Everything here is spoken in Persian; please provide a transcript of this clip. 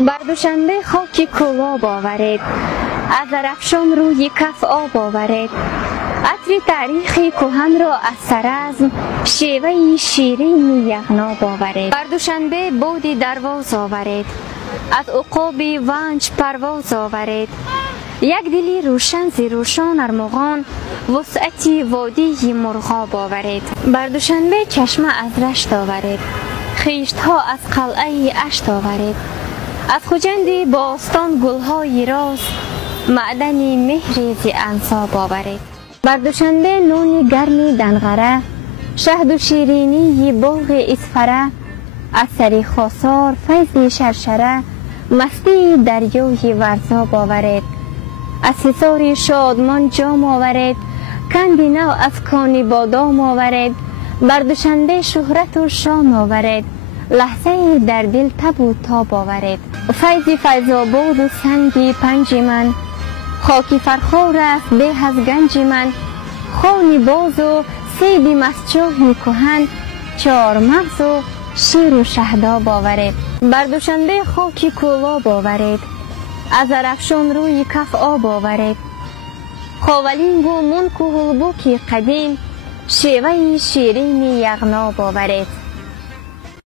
بر دوشنبه خاکی کلاب آورید، از درفشان روی کف آب آورید. عطر تاریخی کهن را از سرزم، شیوه شیرین یغناب آورید. بر دوشنبه بودی درواز آورید، از عقاب ونج پرواز آورید. یک دلی روشن ز روشان ارمغان، وسعتی وادی مرغاب آورید. بر دوشنبه چشمه از رشت آورید، خیشت ها از قلعه اشت آورید. از خجند باستان گلهای راز، معدن مهر ز انساب آورید. بر دوشنبه نون گرمی دنغره، شهد و شیرینی باغ اسفره. از سری خاصار فیض شرشره، مستی دریای ورزاب آورید. از حصار شادمان جام آورید، کند نو از کان بادام آورید. بر دوشنبه شهرت و شان آورید، لحظه در دل تب و تاب آورید. فیض فیضاباد و سنگی پنج من، خاکی فرخار است به از گنج من. خانی باز و سید مسجوح کهن، چار مغز و شیر و شهداب آورید. بر دوشنبه خاکی کلاب آورید، از درفشان روی کف آب آورید. خاولینگ و منک و هلبوکی قدیم، شیوه شیرین یغناب آورید.